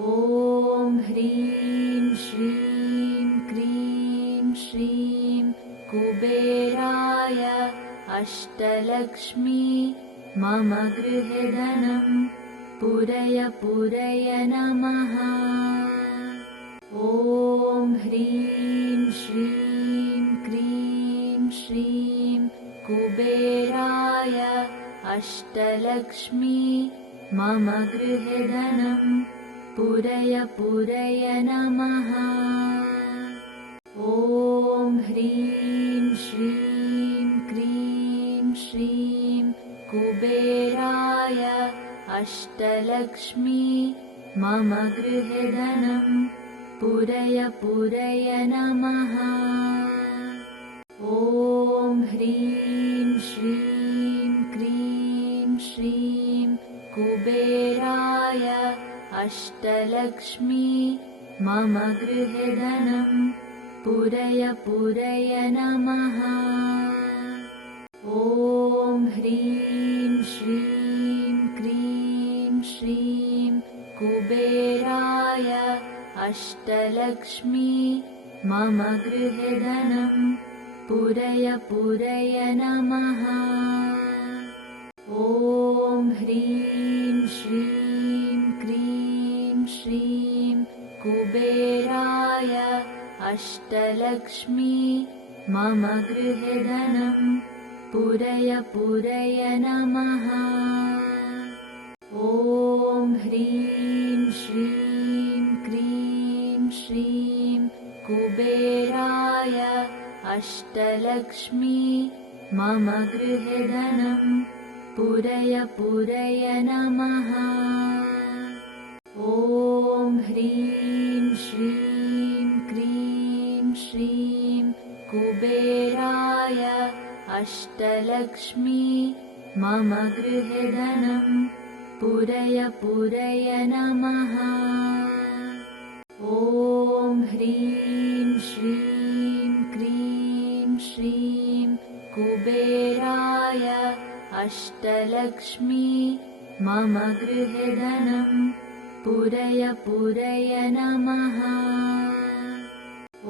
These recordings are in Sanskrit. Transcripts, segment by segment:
ॐ ह्रीं श्रीं क्रीं श्रीं कुबेराय अष्टलक्ष्मी मम गृहे धनं पूरय पूरय नमः। ॐ ह्रीं श्रीं क्रीं श्रीं कुबेराय अष्टलक्ष्मी मम गृहे धनं पूरय पूरय नमः। ॐ ह्रीं श्रीं क्रीं श्रीं कुबेराय अष्टलक्ष्मी मम गृहे धनं पूरय पूरय नमः। ॐ ह्रीं श्रीं क्रीं श्रीं कुबेराय अष्टलक्ष्मी मम गृहे धनं पूरय पूरय नमः। ॐ ह्रीं श्रीं क्रीं श्रीं कुबेराय अष्टलक्ष्मी मम गृहे धनं पूरय पूरय नमः। ॐ ह्रीं श्रीं क्रीं श्रीं कुबेराय अष्टलक्ष्मी मम गृहे धनं पूरय पूरय नमः। ॐ ह्रीं श्रीं क्रीं श्रीं कुबेराय अष्टलक्ष्मी मम गृहे धनं पूरय पूरय नमः। ॐ ह्रीं श्रीं क्रीं श्रीं कुबेराय अष्टलक्ष्मी मम गृहे धनं पूरय पूरय नमः। ॐ ह्रीं श्रीं क्रीं श्रीं कुबेराय अष्टलक्ष्मी मम गृहे धनं पूरय पूरय नमः।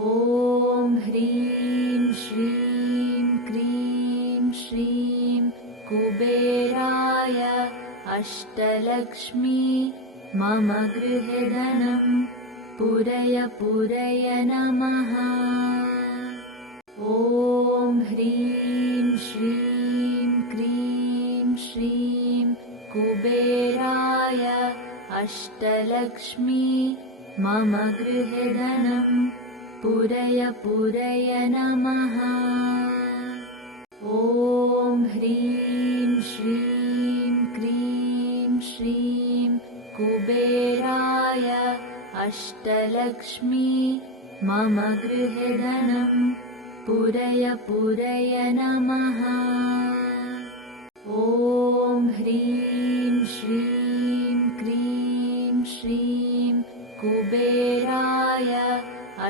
ॐ ह्रीं श्रीं क्रीं श्रीं कुबेराय अष्टलक्ष्मी मम गृहे धनं पूरय पूरय नमः। ॐ ह्रीं श्रीं क्रीं श्रीं कुबेराय अष्टलक्ष्मी मम गृहे धनं पूरय पूरय नमः। ॐ ह्रीं श्रीं क्रीं श्रीं कुबेराय अष्टलक्ष्मी मम गृहे धनं पूरय पूरय नमः। ॐ ह्रीं श्रीं क्रीं श्रीं कुबेराय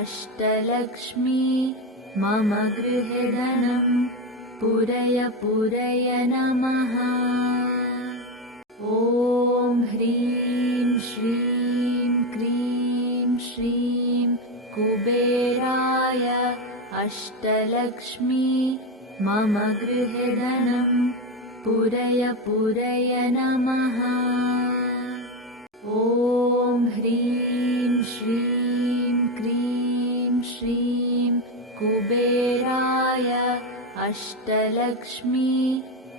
अष्टलक्ष्मी मम गृहे धनं पूरय पूरय नमः। ॐ ह्रीं श्रीं क्रीं श्रीं कुबेराय अष्टलक्ष्मी मम गृहे धनं पूरय पूरय नमः। ॐ ह्रीं श्रीं क्रीं श्रीं कुबेराय अष्टलक्ष्मी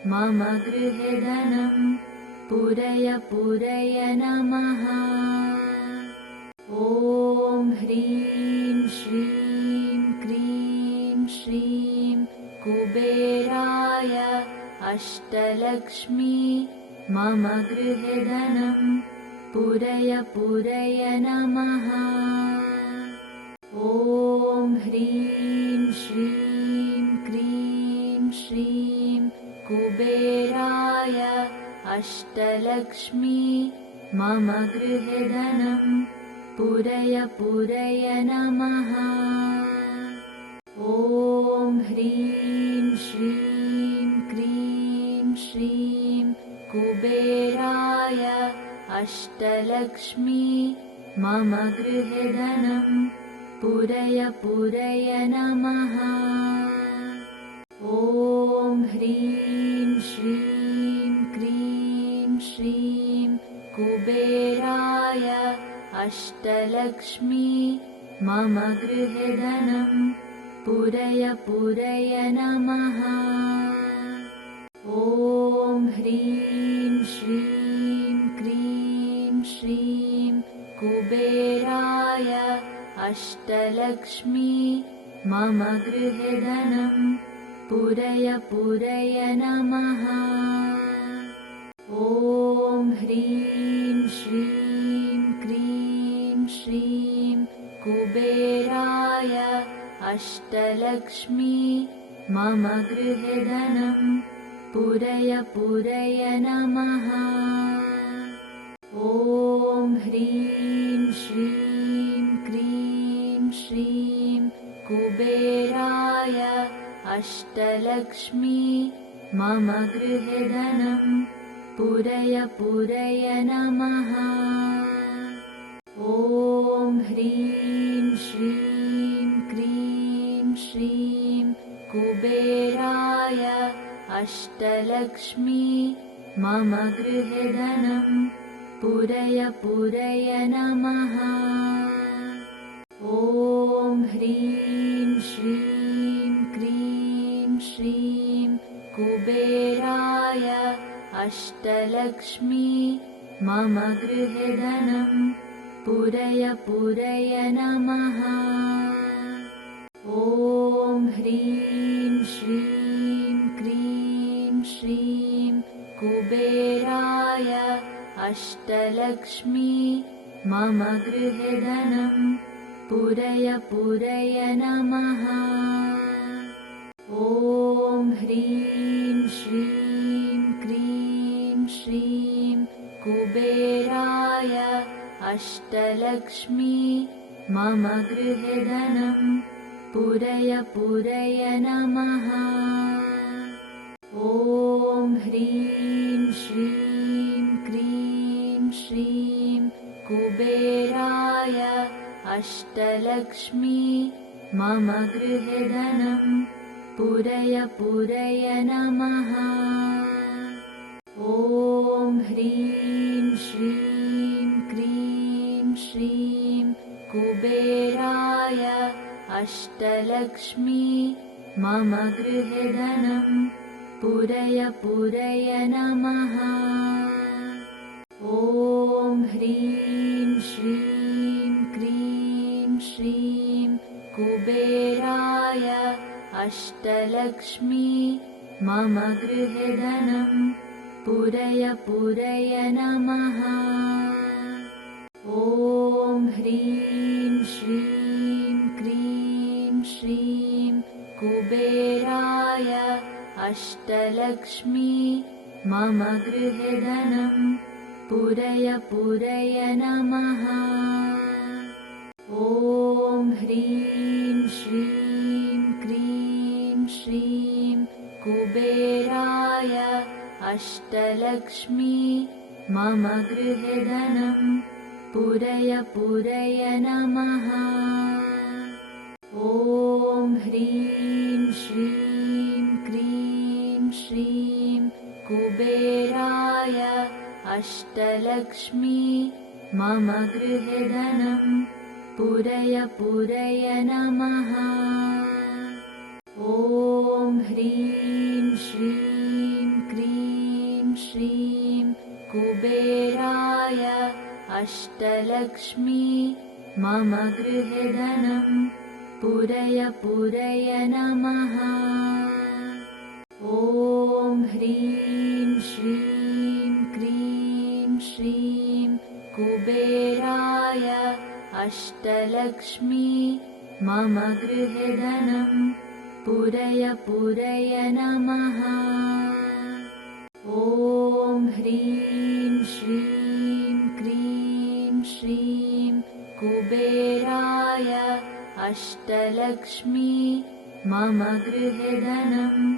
मम गृहे धनं पूरय पूरय नमः। ॐ ह्रीं श्रीं क्रीं श्रीं कुबेराय अष्टलक्ष्मी मम गृहे धनं पूरय पूरय नमः। ॐ ह्रीं श्रीं क्रीं श्रीं कुबेराय अष्टलक्ष्मी मम गृहे धनं पूरय पूरय नमः। ॐ ह्रीं श्रीं क्रीं श्रीं कुबेराय अष्टलक्ष्मी मम गृहे धनं पूरय पूरय नमः। ॐ ह्रीं श्रीं क्रीं श्रीं कुबेराय अष्टलक्ष्मी मम गृहे धनं पूरय पूरय नमः। ॐ ह्रीं श्रीं क्रीं श्रीं कुबेराय अष्टलक्ष्मी मम गृहे धनं पूरय पूरय नमः। ॐ ह्रीं श्रीं क्रीं श्रीं कुबेराय अष्टलक्ष्मी मम गृहे धनं पूरय पूरय नमः। ॐ ह्रीं श्रीं क्रीं श्रीं कुबेराय अष्टलक्ष्मी मम गृहे धनं पूरय पूरय नमः। ॐ ह्रीं श्रीं क्रीं श्रीं कुबेराय अष्टलक्ष्मी मम गृहे धनं पूरय पूरय नमः। ॐ ह्रीं श्रीं क्रीं श्रीं कुबेराय अष्टलक्ष्मी मम गृहे धनं पूरय पूरय नमः। ॐ ह्रीं श्रीं क्रीं श्रीं कुबेराय अष्टलक्ष्मी मम गृहे धनं पूरय पूरय नमः। ॐ ह्रीं श्रीं क्रीं श्रीं कुबेराय अष्टलक्ष्मी मम गृहे धनं पूरय पूरय नमः। ॐ ह्रीं श्रीं क्रीं श्रीं कुबेराय अष्टलक्ष्मी मम गृहे धनं पूरय पूरय नमः। ॐ ह्रीं श्रीं क्रीं श्रीं कुबेराय अष्टलक्ष्मी मम गृहे धनं पूरय पूरय नमः। ॐ ह्रीं श्रीं क्रीं श्रीं कुबेराय अष्टलक्ष्मी मम गृहे धनं पूरय पूरय नमः। ॐ ह्रीं श्रीं क्रीं श्रीं कुबेराय अष्टलक्ष्मी मम गृहे धनं पूरय पूरय नमः। ॐ ह्रीं श्रीं क्रीं श्रीं कुबेराय अष्टलक्ष्मी मम गृहे धनं पूरय पूरय नमः। ॐ ह्रीं श्रीं क्रीं श्रीं कुबेराय अष्टलक्ष्मी मम गृहे धनं पूरय पूरय नमः। ॐ ह्रीं श्रीं क्रीं श्रीं कुबेराय अष्टलक्ष्मी मम गृहे धनं पूरय पूरय नमः। ॐ ह्रीं श्रीं क्रीं श्रीं कुबेराय अष्टलक्ष्मी मम गृहे धनं पूरय पूरय नमः। ॐ ह्रीं श्रीं क्रीं श्रीं कुबेराय अष्टलक्ष्मी मम गृहे धनं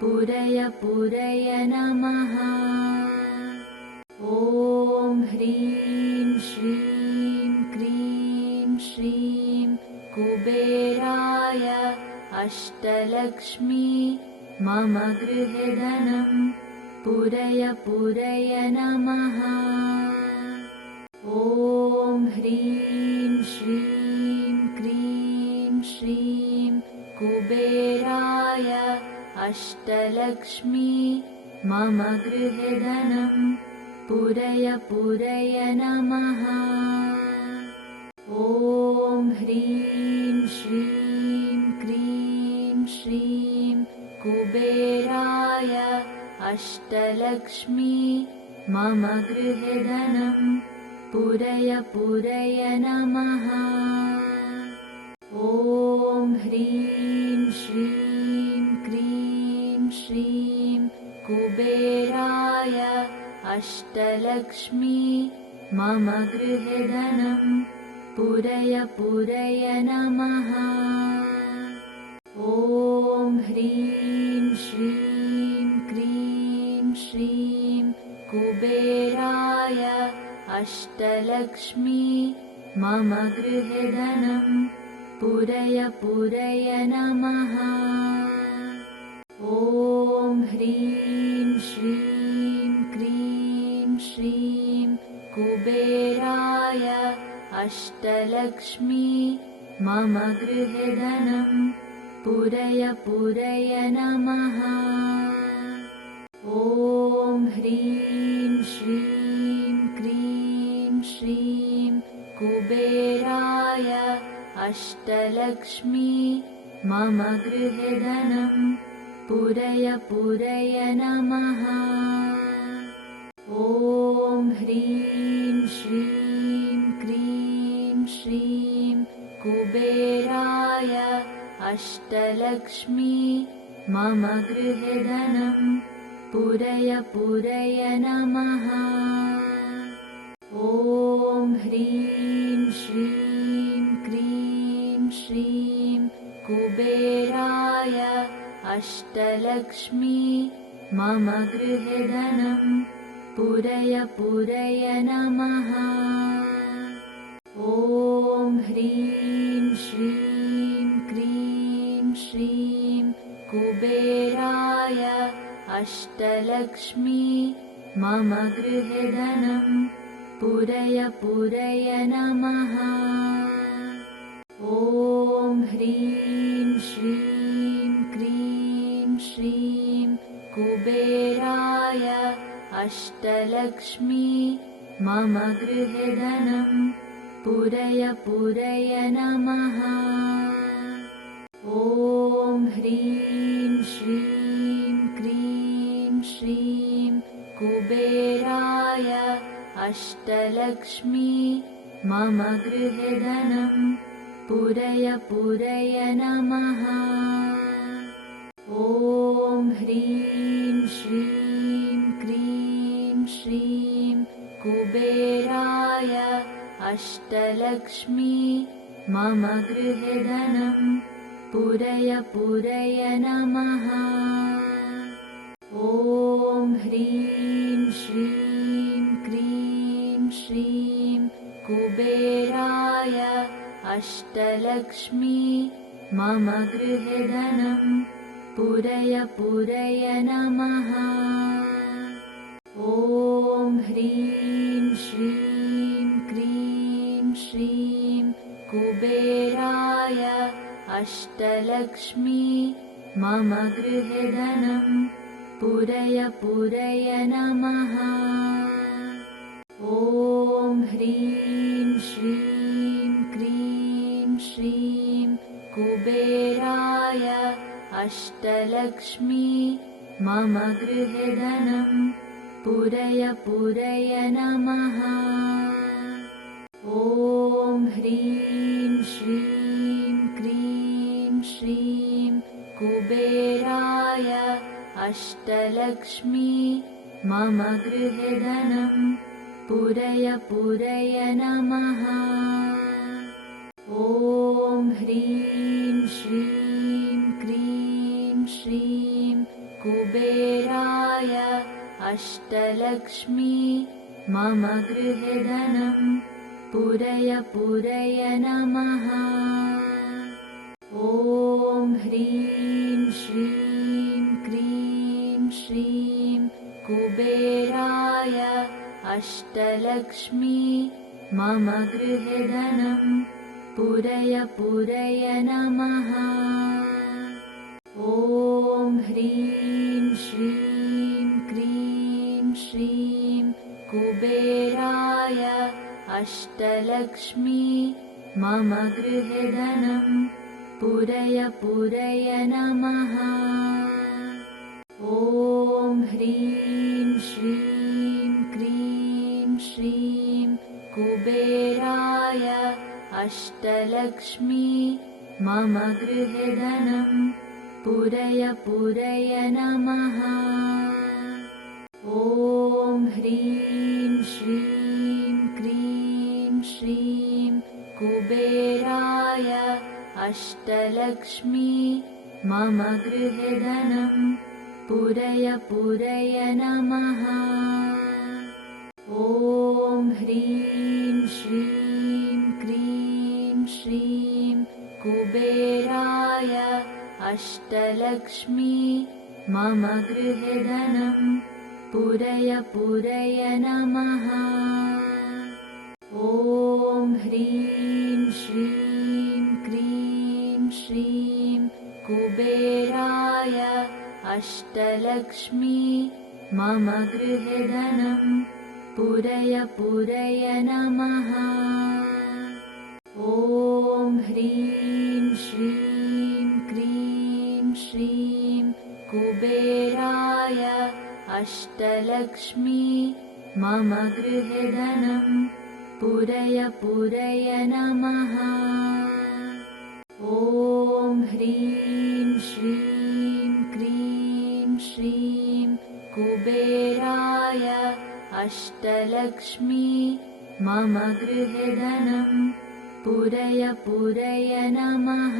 पूरय पूरय नमः। ॐ ह्रीं श्रीं कुबेराय अष्टलक्ष्मी मम गृहे धनं पूरय पूरय नमः। ॐ ह्रीं श्रीं क्रीं श्रीं कुबेराय अष्टलक्ष्मी मम गृहे धनं पूरय पूरय नमः। ॐ ह्रीं श्रीं क्रीं श्रीं कुबेराय अष्टलक्ष्मी मम गृहे धनं पूरय पूरय नमः। ॐ ह्रीं श्रीं क्रीं श्रीं कुबेराय अष्टलक्ष्मी मम गृहे धनं पूरय पूरय नमः। ॐ ह्रीं श्रीं क्रीं श्रीं कुबेराय अष्टलक्ष्मी मम गृहे धनं पूरय पूरय नमः। ॐ ह्रीं श्रीं क्रीं श्रीं कुबेराय अष्टलक्ष्मी मम गृहे धनं पूरय पूरय नमः। ॐ ह्रीं श्रीं क्रीं श्रीं कुबेराय अष्टलक्ष्मी मम गृहे धनं पूरय पूरय नमः। ॐ ह्रीं श्रीं क्रीं श्रीं कुबेराय अष्टलक्ष्मी मम गृहे धनं पूरय पूरय नमः। ॐ ह्रीं श्रीं क्रीं श्रीं कुबेराय अष्टलक्ष्मी मम गृहे धनं पूरय पूरय नमः। ॐ ह्रीं श्रीं क्रीं श्रीं कुबेराय अष्टलक्ष्मी मम गृहे धनं पूरय पूरय नमः। ॐ ह्रीं श्रीं क्रीं श्रीं कुबेराय अष्टलक्ष्मी मम गृहे धनं पूरय पूरय नमः। ॐ ह्रीं श्रीं क्रीं श्रीं कुबेराय अष्टलक्ष्मी मम गृहे धनं पूरय पूरय नमः। ॐ ह्रीं श्रीं क्रीं श्रीं कुबेराय अष्टलक्ष्मी मम गृहे धनं पूरय पूरय नमः। ॐ ह्रीं श्रीं क्रीं श्रीं कुबेराय अष्टलक्ष्मी मम गृहे धनं पूरय पूरय नमः। ॐ ह्रीं श्रीं क्रीं श्रीं कुबेराय अष्टलक्ष्मी मम गृहे धनं पूरय पूरय नमः। ॐ ह्रीं श्रीं क्रीं श्रीं कुबेराय अष्टलक्ष्मी मम गृहे धनं पूरय पूरय नमः। ॐ ह्रीं श्रीं क्रीं श्रीं कुबेराय अष्टलक्ष्मी मम गृहे धनं पूरय पूरय नमः। ॐ ह्रीं श्रीं क्रीं श्रीं कुबेराय अष्टलक्ष्मी मम गृहे धनं पूरय पूरय नमः। ॐ ह्रीं श्रीं क्रीं श्रीं कुबेराय अष्टलक्ष्मी मम गृहे धनं पूरय पूरय नमः। ॐ ह्रीं श्रीं क्रीं श्रीं कुबेराय अष्टलक्ष्मी मम गृहे धनं पूरय पूरय नमः। ॐ ह्रीं श्रीं क्रीं श्रीं कुबेराय अष्टलक्ष्मी मम गृहे धनं पूरय पूरय नमः। ॐ ह्रीं श्रीं क्रीं श्रीं कुबेराय अष्टलक्ष्मी मम गृहे धनं पूरय पूरय नमः। ॐ ह्रीं श्रीं क्रीं श्रीं कुबेराय अष्टलक्ष्मी मम गृहे धनं पूरय पूरय नमः। ॐ ह्रीं श्रीं क्रीं श्रीं कुबेराय अष्टलक्ष्मी मम गृहे धनं पूरय पूरय नमः। ॐ ह्रीं श्रीं क्रीं श्रीं कुबेराय अष्टलक्ष्मी मम गृहे धनं पूरय पूरय नमः। ॐ ह्रीं श्रीं क्रीं श्रीं कुबेराय अष्टलक्ष्मी मम गृहे धनं पूरय पूरय नमः।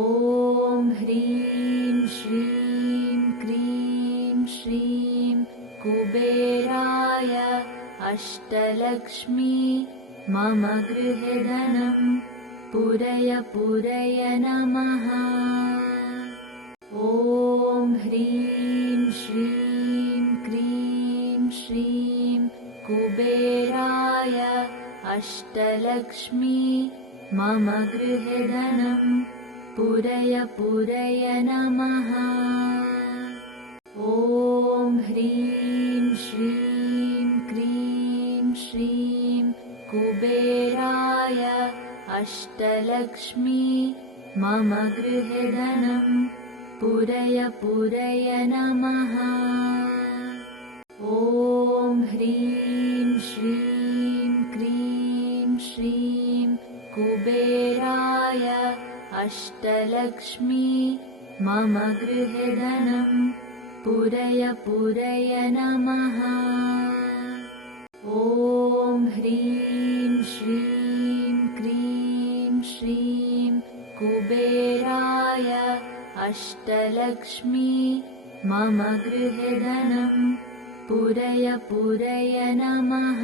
ॐ ह्रीं श्रीं क्रीं श्रीं कुबेराय अष्टलक्ष्मी मम गृहे धनं पूरय पूरय नमः। ॐ ह्रीं श्रीं क्रीं श्रीं कुबेराय अष्टलक्ष्मी मम गृहे धनं पूरय पूरय नमः। ॐ ह्रीं श्रीं क्रीं श्रीं कुबेराय अष्टलक्ष्मी मम गृहे धनं पूरय पूरय नमः। ॐ ह्रीं श्रीं क्रीं श्रीं कुबेराय अष्टलक्ष्मी मम गृहे धनं पूरय पूरय नमः। ॐ ह्रीं श्रीं क्रीं श्रीं कुबेराय अष्टलक्ष्मी मम गृहे धनं पूरय पूरय नमः।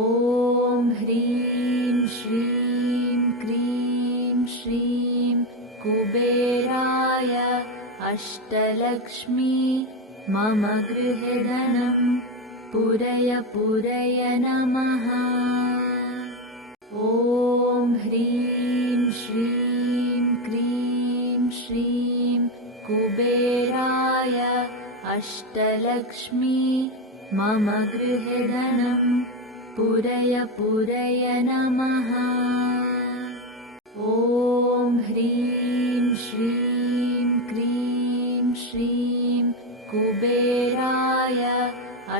ॐ ह्रीं श्रीं क्रीं श्रीं कुबेराय अष्टलक्ष्मी मम गृहे धनं पूरय पूरय नमः। ॐ ह्रीं श्रीं क्रीं श्रीं कुबेराय अष्टलक्ष्मी मम गृहे धनं पूरय पूरय नमः। ॐ ह्रीं श्रीं क्रीं श्रीं कुबेराय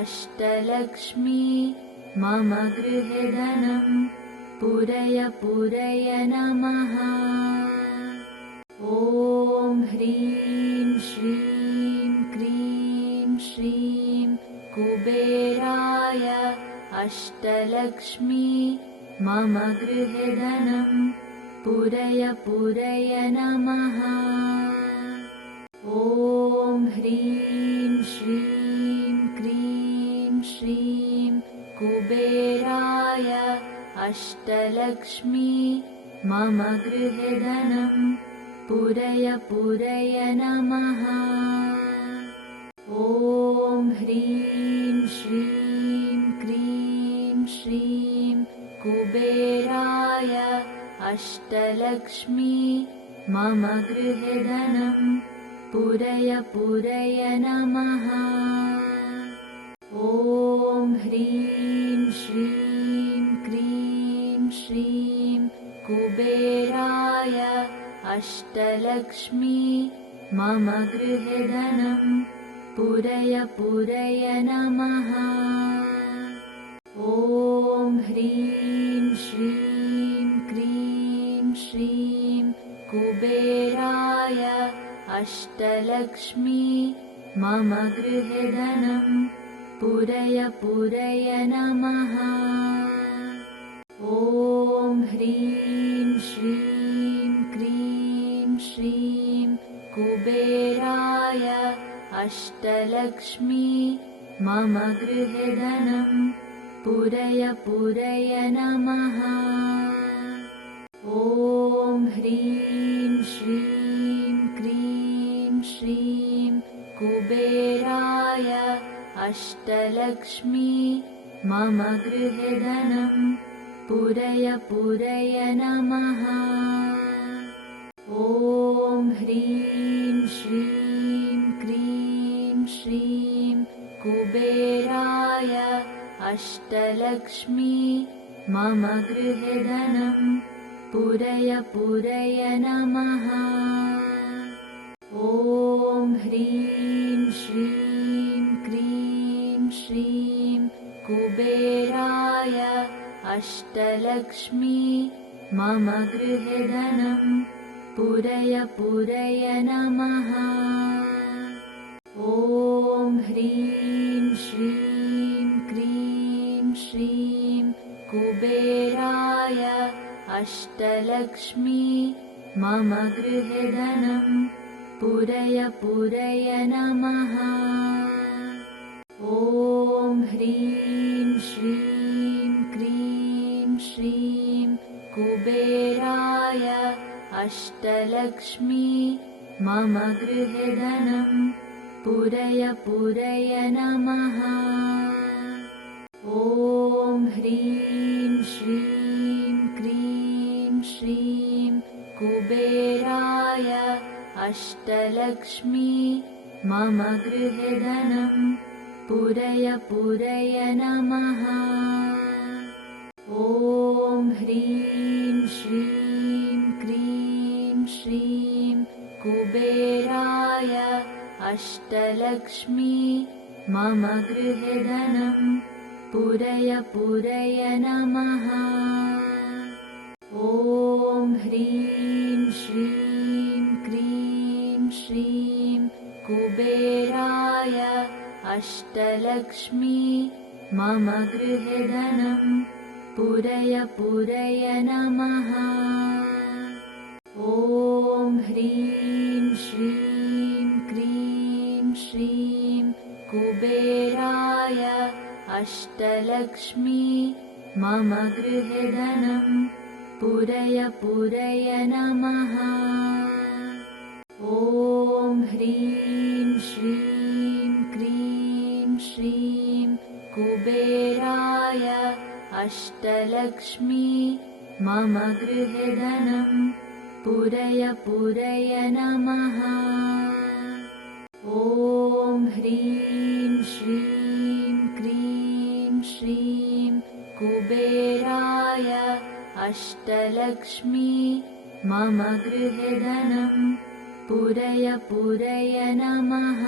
अष्टलक्ष्मी मम गृहे धनं पूरय पूरय नमः। ॐ ह्रीं श्रीं क्रीं श्रीं कुबेराय अष्टलक्ष्मी मम गृहे धनं पूरय पूरय नमः। ॐ ह्रीं श्रीं क्रीं श्रीं कुबेराय अष्टलक्ष्मी मम गृहे धनं पूरय पूरय नमः। ॐ ह्रीं श्रीं क्रीं श्रीं कुबेराय अष्टलक्ष्मी मम गृहे धनं पूरय पूरय नमः। ॐ ह्रीं श्रीं क्रीं श्रीं कुबेराय अष्टलक्ष्मी मम गृहे धनं पूरय पूरय नमः। ॐ ह्रीं श्रीं क्रीं श्रीं कुबेराय अष्टलक्ष्मी मम गृहे धनं पूरय पूरय नमः। ॐ ह्रीं श्रीं क्रीं श्रीं कुबेराय अष्टलक्ष्मी मम गृहे धनं पूरय पूरय नमः। ॐ ह्रीं श्रीं क्रीं श्रीं कुबेराय अष्टलक्ष्मी मम गृहे धनं पूरय पूरय नमः। ॐ ह्रीं श्रीं क्रीं श्रीं कुबेराय अष्टलक्ष्मी मम गृहे धनं पूरय पूरय नमः। ॐ ह्रीं श्रीं क्रीं श्रीं कुबेराय अष्टलक्ष्मी मम गृहे धनं पूरय पूरय नमः। ॐ ह्रीं श्रीं क्रीं श्रीं कुबेराय अष्टलक्ष्मी मम गृहे धनं पूरय पूरय नमः। ॐ ह्रीं श्रीं क्रीं श्रीं कुबेराय अष्टलक्ष्मी मम गृहे धनं पूरय पूरय नमः। ॐ ह्रीं श्रीं क्रीं श्रीं कुबेराय अष्टलक्ष्मी मम गृहे धनं पूरय पूरय नमः। ॐ ह्रीं श्रीं क्रीं श्रीं कुबेराय अष्टलक्ष्मी मम गृहे धनं पूरय पूरय नमः। ॐ ह्रीं श्रीं क्रीं श्रीं कुबेराय अष्टलक्ष्मी मम गृहे धनं पूरय पूरय नमः। ॐ ह्रीं श्रीं क्रीं श्रीं कुबेराय अष्टलक्ष्मी मम गृहे धनं पूरय पूरय नमः। ॐ ह्रीं श्रीं क्रीं श्रीं कुबेराय अष्टलक्ष्मी मम गृहे धनं पूरय पूरय नमः। ॐ ह्रीं श्रीं क्रीं श्रीं कुबेराय अष्टलक्ष्मी मम गृहे धनं पूरय पूरय नमः।